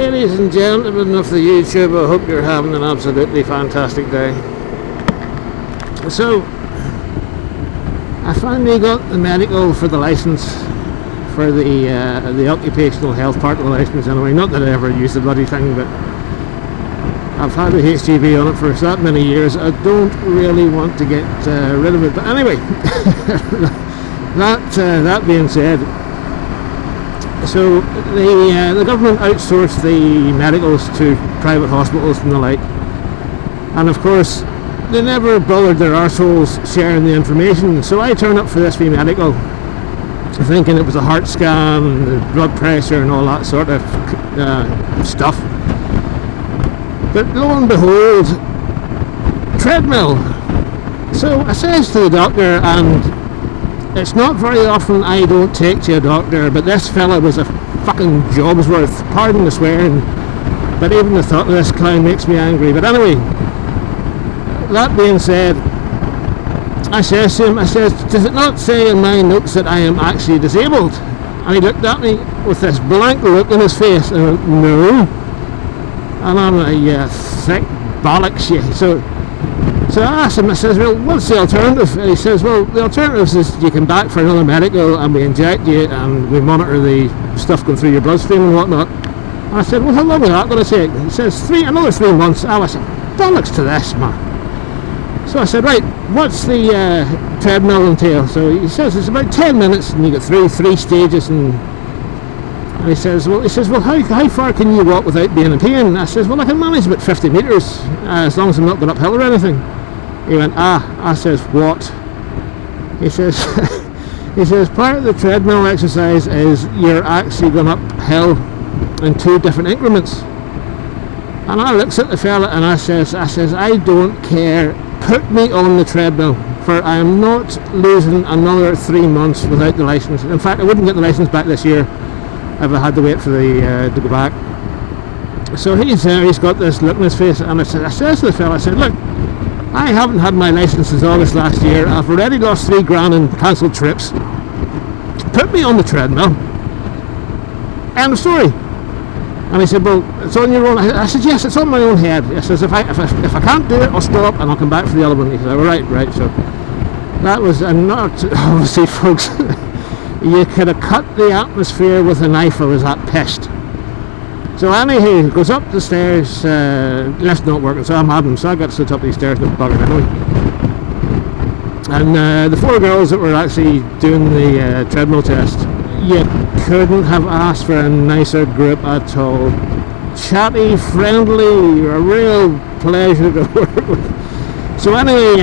Ladies and gentlemen of the YouTube, I hope you're having an absolutely fantastic day. So, I finally got the medical for the license, for the occupational health part of the license anyway. Not that I ever used the bloody thing, but I've had the HGV on it for that many years. I don't really want to get rid of it. But anyway, that being said, so the government outsourced the medicals to private hospitals and the like, and of course they never bothered their arseholes sharing the information. So I turned up for this wee medical thinking it was a heart scan, the blood pressure and all that sort of stuff, but lo and behold, treadmill. So I says to the doctor, and it's not very often I don't take to a doctor, but this fella was a fucking job's worth, pardon the swearing, but even the thought of this clown makes me angry. But anyway, that being said, I says to him, I says, does it not say in my notes that I am actually disabled? And he looked at me with this blank look in his face, and I went, no. And I'm like, yeah, thick bollocks, yeah. So I asked him, I says, well, what's the alternative? And he says, well, the alternative is you come back for another medical and we inject you and we monitor the stuff going through your bloodstream and whatnot. And I said, well, how long is that going to take? He says, another 3 months. I said, bollocks to this, man. So I said, right, what's the treadmill entail? So he says, it's about 10 minutes and you get through 3 stages. And he says, well, how far can you walk without being in pain? I says, well, I can manage about 50 metres as long as I'm not going uphill or anything. He went, I says, what? He says, part of the treadmill exercise is you're actually going uphill in 2 different increments. And I looks at the fella and I says, I don't care, put me on the treadmill, for I am not losing another 3 months without the licence. In fact, I wouldn't get the licence back this year if I had to wait for the to go back. So he's there, he's got this look in his face, and I says to the fella, I said, look, I haven't had my licence since August last year. I've already lost 3 grand in cancelled trips. Put me on the treadmill. End of story. And he said, well, it's on your own. I said, yes, it's on my own head. I says, if I can't do it, I'll stop and I'll come back for the other one. He said, right. So that was, and not, obviously, folks, you could have cut the atmosphere with a knife. I was that pissed. So anyhow, he goes up the stairs, lift's not working, so I'm having him, so I got to the top of these stairs and buggered anyway. And the 4 girls that were actually doing the treadmill test, you couldn't have asked for a nicer group at all. Chatty, friendly, a real pleasure to work with. So anyway,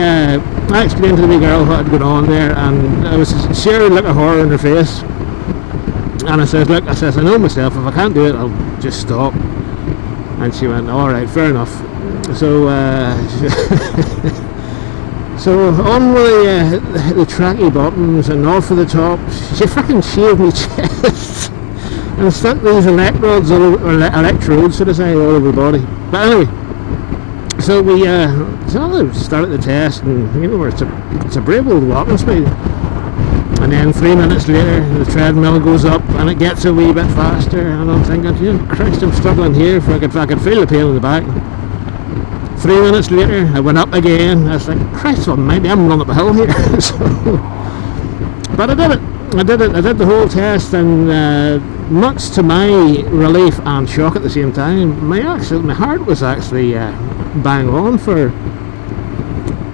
I explained to the wee girl what had gone on there, and I was sharing like a horror in her face. And I says, look, I know myself, if I can't do it, I'll just stop. And she went, alright, fair enough. So, so on with the tracky bottoms and off of the top, she frickin' shaved me chest and stuck these electrodes, so to say, all over the body. But anyway, so we started the test, and you know, it's a brave old walking speed. And then 3 minutes later, the treadmill goes up and it gets a wee bit faster, and I'm thinking, you know, Christ, I'm struggling here, if I could feel the pain in the back. 3 minutes later, I went up again. I was like, Christ almighty, I'm running up a hill here. But I did it. I did the whole test, and much to my relief and shock at the same time, my heart was actually bang on for.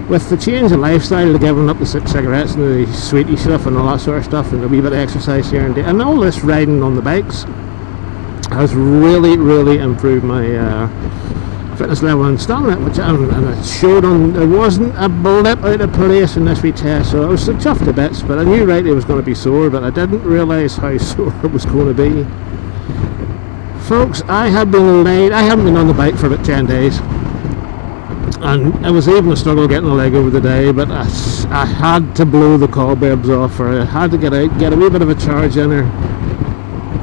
With the change of lifestyle, the giving up the cigarettes and the sweetie stuff and all that sort of stuff, and a wee bit of exercise here and there, and all this riding on the bikes has really, really improved my fitness level and stamina, and it showed on. There wasn't a blip out of place in this wee test, so I was chuffed to bits. But I knew right it was going to be sore, but I didn't realise how sore it was going to be. Folks, I haven't been on the bike for about 10 days. And it was even a struggle getting a leg over the day, but I had to blow the cobwebs off, or I had to get a wee bit of a charge in her,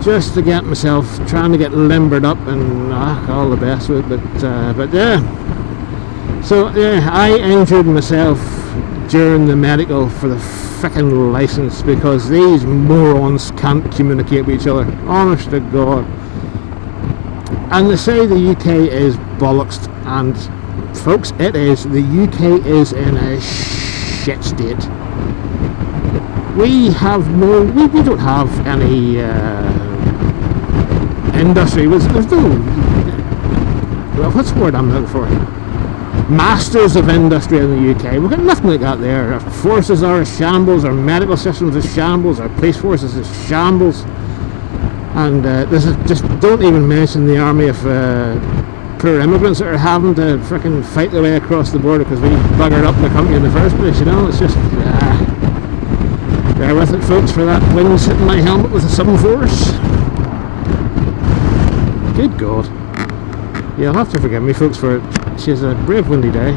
just to get myself trying to get limbered up and all the best with it. But yeah, so yeah, I injured myself during the medical for the frickin' license because these morons can't communicate with each other. Honest to God. And they say the UK is bollocks, and folks, it is. The UK is in a shit state. We don't have any industry. There's no, well, what's the word I'm looking for? Masters of industry in the UK. We've got nothing like that there. Our forces are a shambles, our medical systems are shambles, our police forces are shambles. And this is just, don't even mention the army of poor immigrants that are having to frickin' fight their way across the border because we buggered up the country in the first place, you know. It's just, bear with it, folks, for that wind's hitting my helmet with some force. Good God. You'll have to forgive me, folks, for it. She's a brave windy day.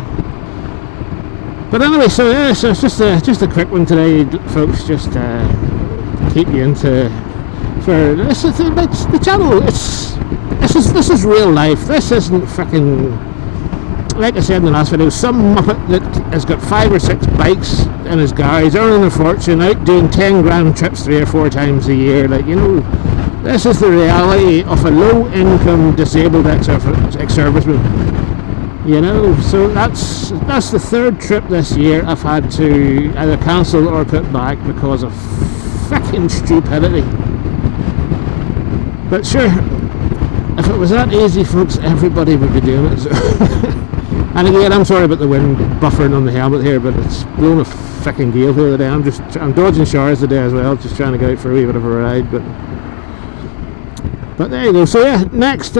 But anyway, so yeah, so it's just a quick one today, folks, just keep you into, for this is the channel. This is real life. This isn't frickin', like I said in the last video, some muppet that has got 5 or 6 bikes in his garage, earning a fortune, out doing 10 grand trips 3 or 4 times a year. Like, you know, this is the reality of a low-income disabled ex-serviceman. You know, so that's the 3rd trip this year I've had to either cancel or put back because of frickin' stupidity. But sure, if it was that easy, folks, everybody would be doing it. So and again, I'm sorry about the wind buffering on the helmet here, but it's blowing a frickin' gale here today. I'm dodging showers today as well, just trying to get out for a wee bit of a ride. But there you go. So yeah, next,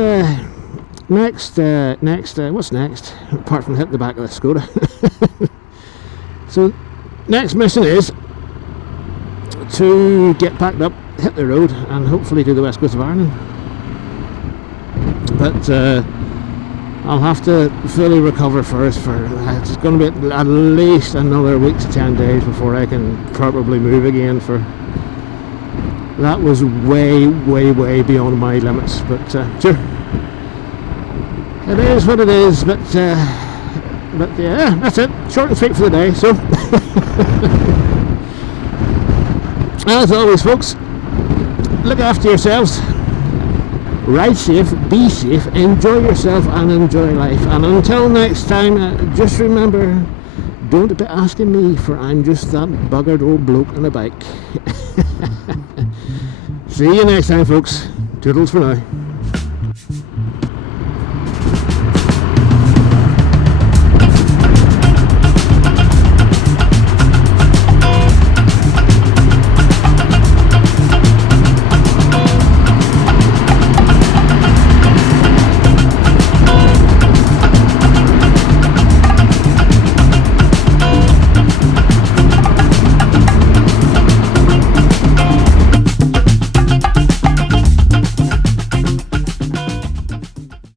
what's next? Apart from hitting the back of the Skoda. So next mission is to get packed up, hit the road, and hopefully do the west coast of Ireland. But I'll have to fully recover first. It's going to be at least another week to 10 days before I can probably move again. For that was way beyond my limits. But sure, it is what it is. But yeah, that's it. Short and sweet for the day. So as always, folks, look after yourselves. Ride safe, be safe, enjoy yourself and enjoy life. And until next time, just remember, don't be asking me, for I'm just that buggered old bloke on a bike. See you next time, folks. Toodles for now.